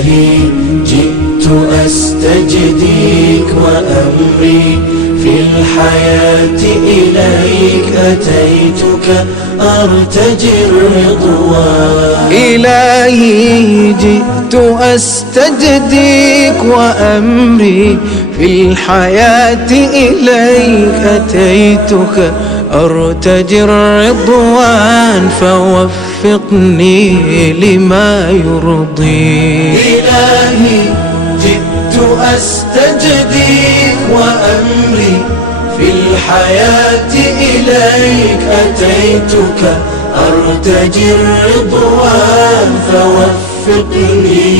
إلهي جئت أستجديك وأمري في الحياة إليك أتيتك أرتجي الرضوان. إلهي جئت أستجديك وأمري في الحياة إليك أتيتك أرتجي الرضوان فوفقني لما يرضيك. إلهي جئت أستجديك وأمري في الحياة إليك أتيتك أرتجي الرضوان فوفقني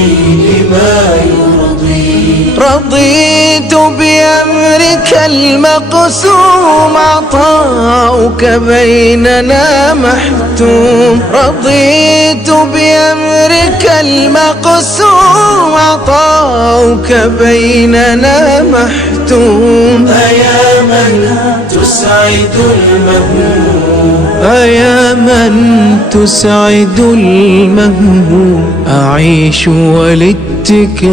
لما يرضيك. رضيت بأمرك المقسوم عطاؤك بيننا محتوم. رضيت بأمرك المقسوم عطاؤك بيننا محتوم. أيا من تسعد المهموم أيا من تسعد المهموم أعيش والاتكال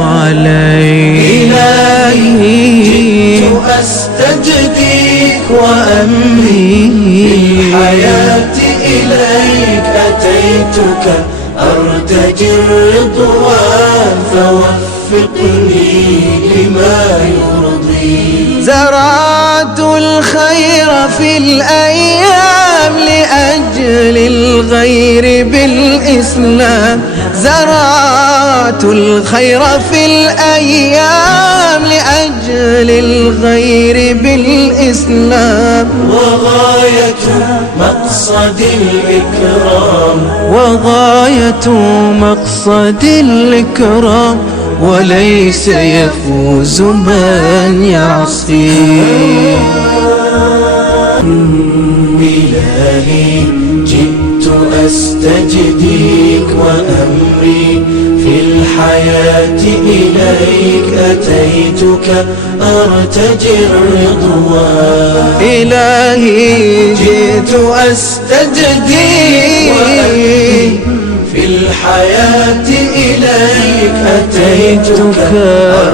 عليك. إلهي جئت أستجديك وأمري في الحياة إليك أتيتك أرتجي الرضوان فوفقني لما يرضيك. زرعت الخير في الأيام لأجل الغير بالإسلام. زرعت الخير في الأيام لأجل الغير بالإسلام. وغاية مقصد الإكرام وغاية مقصد الإكرام وليس يفوز من يعصي. إلهي جئت أستجديك وأمري في الحياة إليك أتيتك أرتجي الرضوان. إلهي جئت أستجديك وأمري في الحياة إليك أتيتك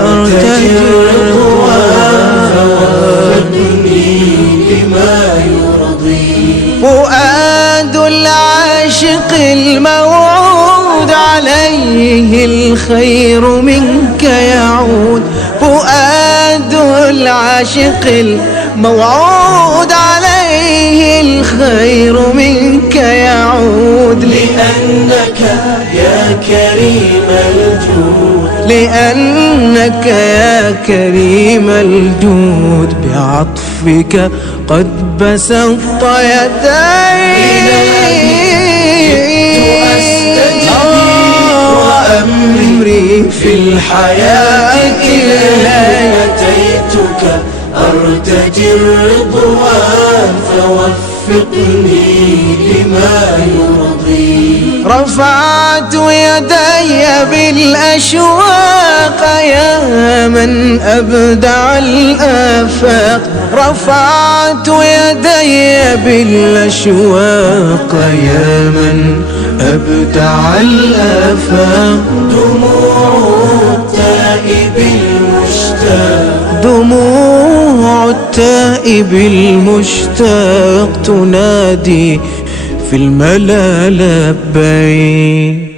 أرتجي الرضوان فوفقني لما يرضيك. فؤاد العاشق الموعود عليه الخير منك يعود. فؤاد العاشق الموعود عليه الخير منك يعود. لأنك يا كريم الجود لأنك يا كريم الجود بعطفك قد بسطت يديك. وأمري في الحياة إليك أتيتك أرتجي الرضوان فوفقني لما يرضيك. رفعت يدي بالأشواق يا من أبدع الآفاق. رفعت يدي بالأشواق يا من أبدع الآفاق. دموع التائب المشتاق تنادي في الملا لبيك.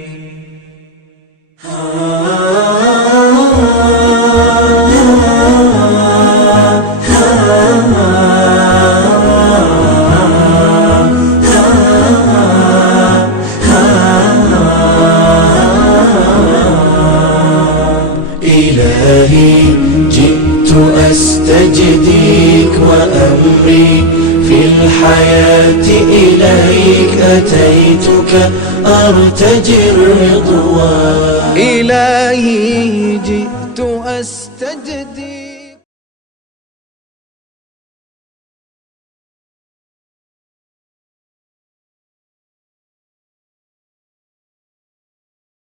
إلهي جئت أستجديك وأمري في الحياة إليك أتيتك أرتجي الرضوان. إلهي جئت أستجديك